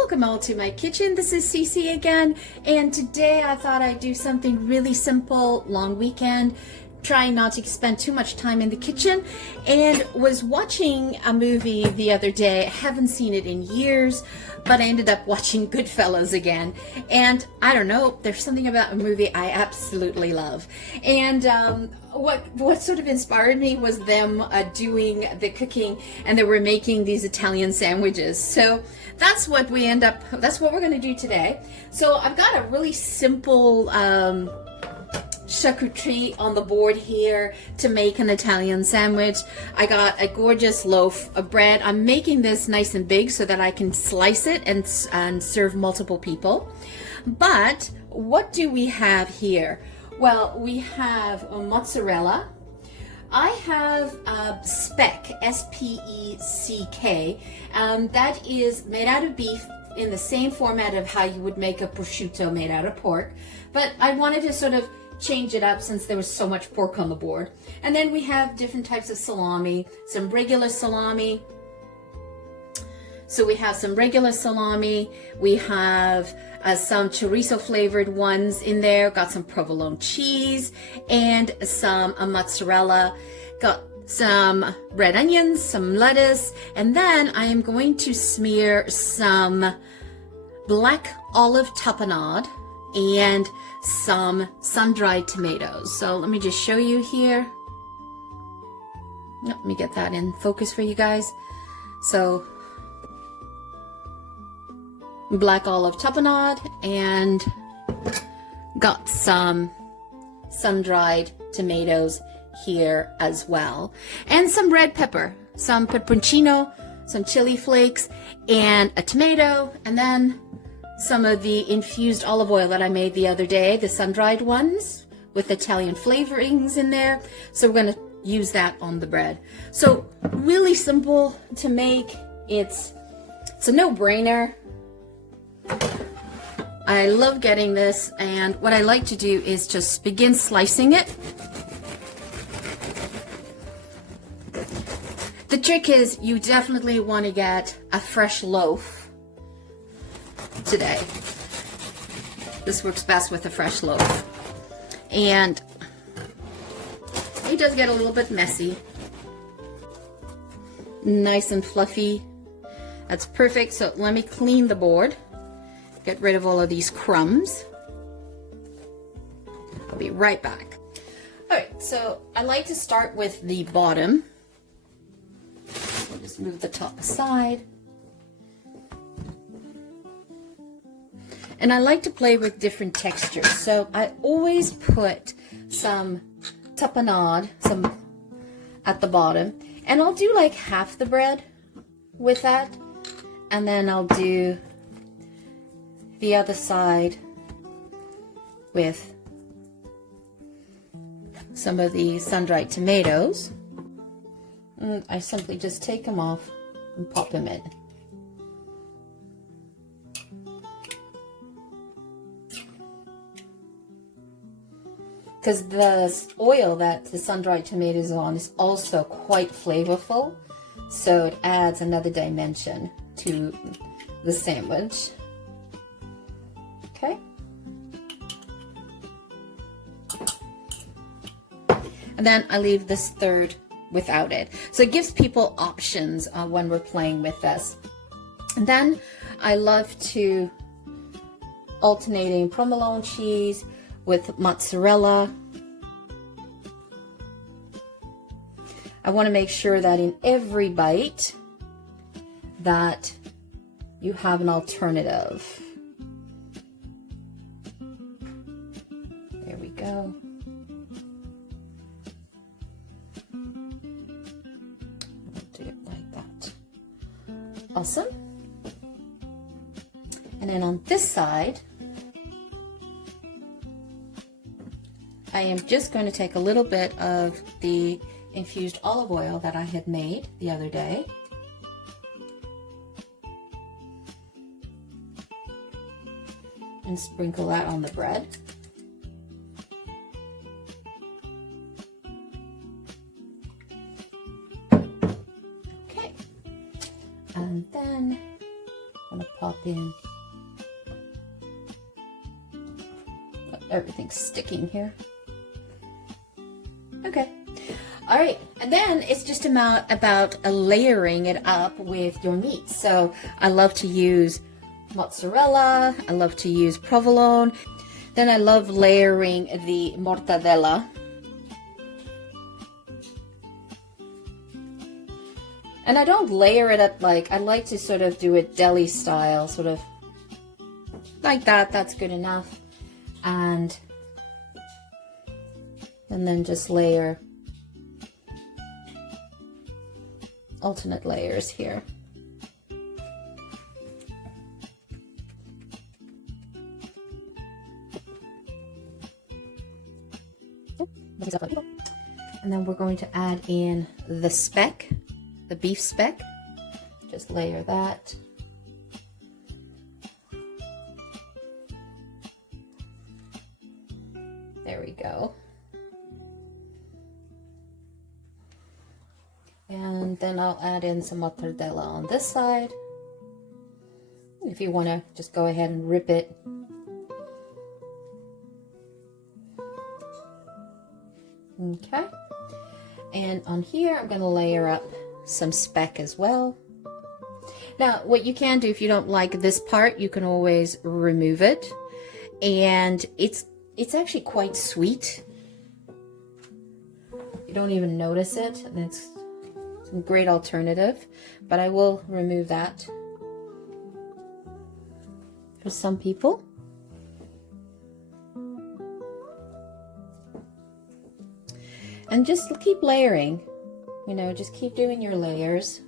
Welcome all to my kitchen. This is Cece again, and today I thought I'd do something really simple. Long weekend, trying not to spend too much time in the kitchen, and was watching a movie the other day. I haven't seen it in years, but I ended up watching GoodFellas again, and I don't know, there's something about a movie I absolutely love. And what sort of inspired me was them doing the cooking, and they were making these Italian sandwiches. So that's what we're going to do today. So I've got a really simple charcuterie on the board here to make an Italian sandwich. I got a gorgeous loaf of bread. I'm making this nice and big so that I can slice it and serve multiple people. But what do we have here? Well, we have mozzarella. I have speck, S-P-E-C-K. That is made out of beef in the same format of how you would make a prosciutto made out of pork. But I wanted to sort of change it up since there was so much pork on the board. And then we have different types of salami, some regular salami. So we have some regular salami, we have some chorizo flavored ones in there, got some provolone cheese and some mozzarella, got some red onions, some lettuce, and then I am going to smear some black olive tapenade and some sun-dried tomatoes. So let me just show you here. Let me get that in focus for you guys. So black olive tapenade and got some sun-dried tomatoes here as well, and some red pepper, some pepperoncino, some chili flakes, and a tomato, and then some of the infused olive oil that I made the other day, the sun-dried ones with Italian flavorings in there. So we're going to use that on the bread. So really simple to make. It's a no-brainer. I love getting this, and what I like to do is just begin slicing it. The trick is you definitely want to get a fresh loaf today. This works best with a fresh loaf. And it does get a little bit messy. Nice and fluffy. That's perfect. So let me clean the board. Get rid of all of these crumbs. I'll be right back. Alright, so I like to start with the bottom. We'll just move the top aside. And I like to play with different textures. So I always put some tapenade, some at the bottom. And I'll do like half the bread with that. And then I'll do the other side with some of the sun-dried tomatoes. And I simply just take them off and pop them in. Because the oil that the sun-dried tomatoes are on is also quite flavorful, so it adds another dimension to the sandwich. Okay. And then I leave this third without it. So it gives people options when we're playing with this. And then I love to alternating provolone cheese with mozzarella. I want to make sure that in every bite that you have an alternative. There we go. Do it like that. Awesome. And then on this side, I am just going to take a little bit of the infused olive oil that I had made the other day. And sprinkle that on the bread. Okay. And then gonna pop in. Everything's sticking here. Okay. All right, and then it's just about layering it up with your meat. So I love to use mozzarella. I love to use provolone. Then I love layering the mortadella. And I don't layer it up I like to sort of do it deli style, sort of like that. That's good enough. And then just layer alternate layers here. And then we're going to add in the speck, the beef speck. Just layer that. There we go. And then I'll add in some mortadella on this side. If you want to just go ahead and rip it. Okay. And on here, I'm going to layer up some speck as well. Now, what you can do if you don't like this part, you can always remove it. And it's actually quite sweet. You don't even notice it, and it's a great alternative, but I will remove that for some people. And just keep layering, you know, just keep doing your layers.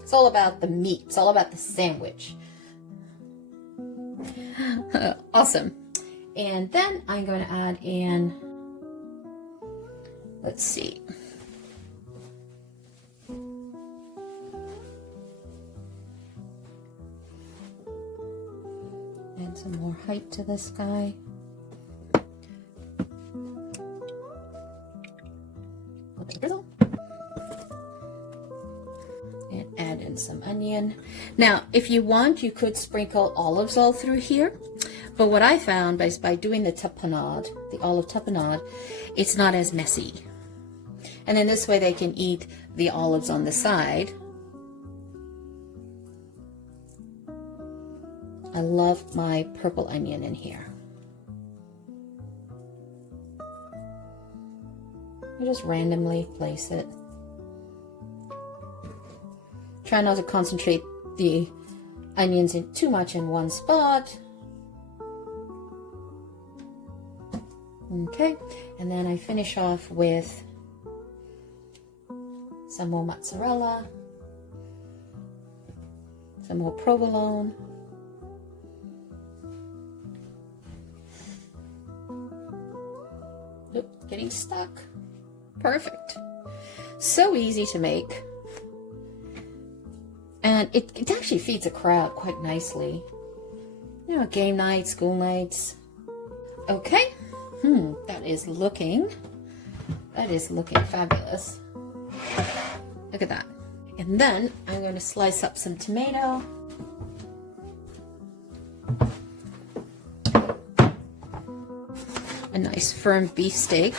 It's all about the meat, it's all about the sandwich. Awesome. And then I'm going to add in, let's see. Add some more height to this guy. With the drizzle. And add in some onion. Now, if you want, you could sprinkle olives all through here. But what I found by doing the tapenade, the olive tapenade, it's not as messy. And then this way they can eat the olives on the side. I love my purple onion in here. I just randomly place it. Try not to concentrate the onions in too much in one spot. Okay, and then I finish off with some more mozzarella, some more provolone, oop, getting stuck. Perfect. So easy to make. And it actually feeds a crowd quite nicely. You know, game nights, school nights. Okay. That is looking fabulous. Look at that. And then I'm going to slice up some tomato. A nice firm beef steak.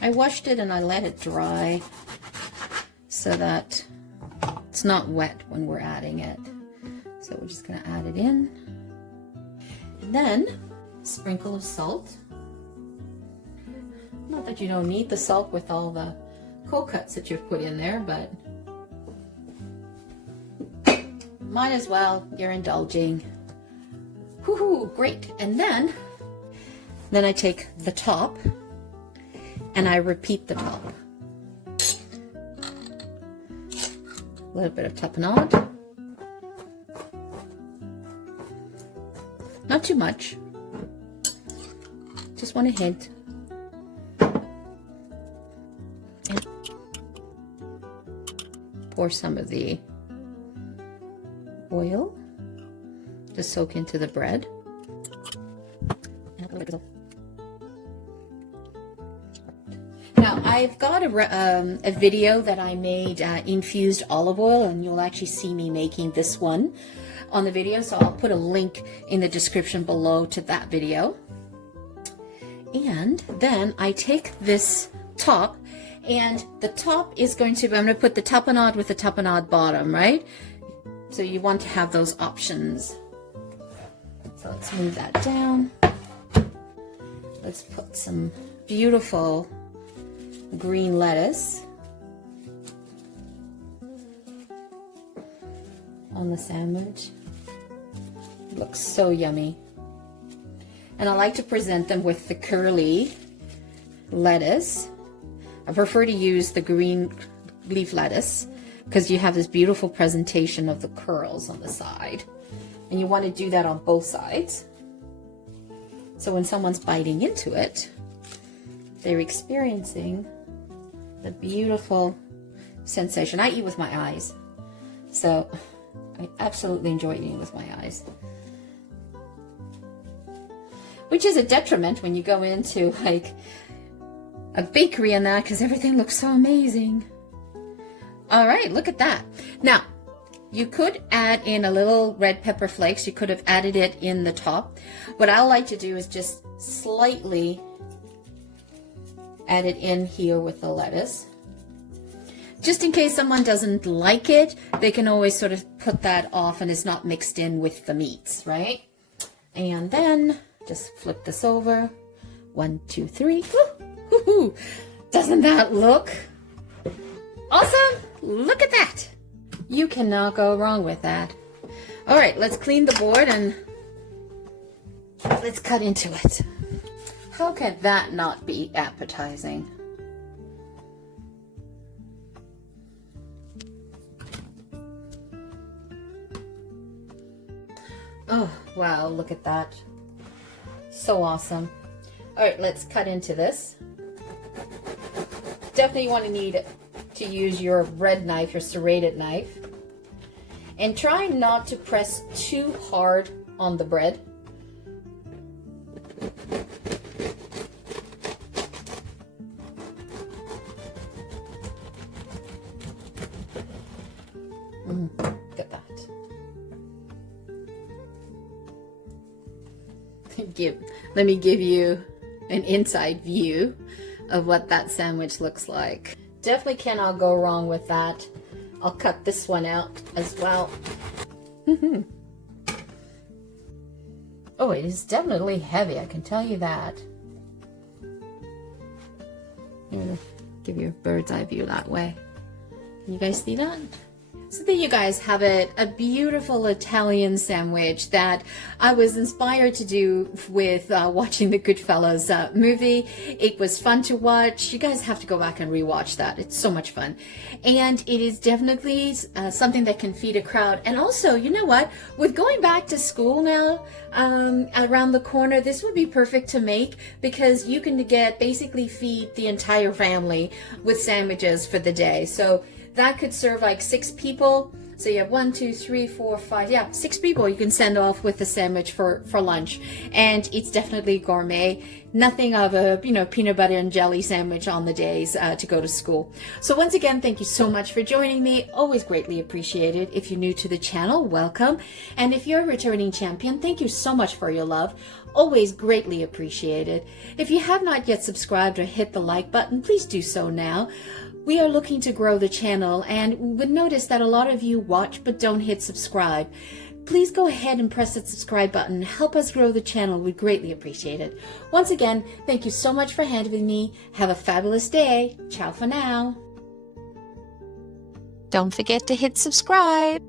I washed it and I let it dry so that it's not wet when we're adding it. So we're just going to add it in. And then a sprinkle of salt. Not that you don't need the salt with all the cold cuts that you've put in there, but might as well. You're indulging. Woohoo, great. And then I take the top and I repeat the top. A little bit of tapenade. Not too much. Just want a hint. And pour some of the oil to soak into the bread. Now I've got a video that I made infused olive oil, and you'll actually see me making this one on the video, so I'll put a link in the description below to that video. And then I take this top, and the top is I'm going to put the tapenade with the tapenade bottom, right? So you want to have those options. So let's move that down. Let's put some beautiful green lettuce on the sandwich. It looks so yummy. And I like to present them with the curly lettuce. I prefer to use the green leaf lettuce because you have this beautiful presentation of the curls on the side. And you want to do that on both sides. So when someone's biting into it, they're experiencing the beautiful sensation. I eat with my eyes. So I absolutely enjoy eating with my eyes. Which is a detriment when you go into like a bakery and that, because everything looks so amazing. All right, look at that. Now, you could add in a little red pepper flakes. You could have added it in the top. What I like to do is just slightly add it in here with the lettuce. Just in case someone doesn't like it, they can always sort of put that off and it's not mixed in with the meats, right? And then just flip this over. 1, 2, 3. Woo-hoo-hoo. Doesn't that look awesome? Look at that. You cannot go wrong with that. All right, let's clean the board and let's cut into it. How can that not be appetizing? Oh, wow, look at that. So awesome. All right, let's cut into this. Definitely want to need to use your red knife, your serrated knife. And try not to press too hard on the bread. Look at that. Let me give you an inside view of what that sandwich looks like. Definitely cannot go wrong with that. I'll cut this one out as well. Oh, it is definitely heavy, I can tell you that. I'm gonna give you a bird's eye view that way. Can you guys see that? So there you guys have it, a beautiful Italian sandwich that I was inspired to do with watching the GoodFellas movie. It was fun to watch. You guys have to go back and rewatch that. It's so much fun. And it is definitely something that can feed a crowd. And also, you know what? With going back to school now, around the corner, this would be perfect to make because you can basically feed the entire family with sandwiches for the day. So that could serve like 6 people. So you have 1, 2, 3, 4, 5, yeah, 6 people you can send off with the sandwich for lunch. And it's definitely gourmet. Nothing of a, peanut butter and jelly sandwich on the days to go to school. So once again, thank you so much for joining me. Always greatly appreciated. If you're new to the channel, welcome. And if you're a returning champion, thank you so much for your love. Always greatly appreciated. If you have not yet subscribed or hit the like button, please do so now. We are looking to grow the channel, and we would notice that a lot of you watch but don't hit subscribe. Please go ahead and press that subscribe button. Help us grow the channel. We'd greatly appreciate it. Once again, thank you so much for having me. Have a fabulous day. Ciao for now. Don't forget to hit subscribe.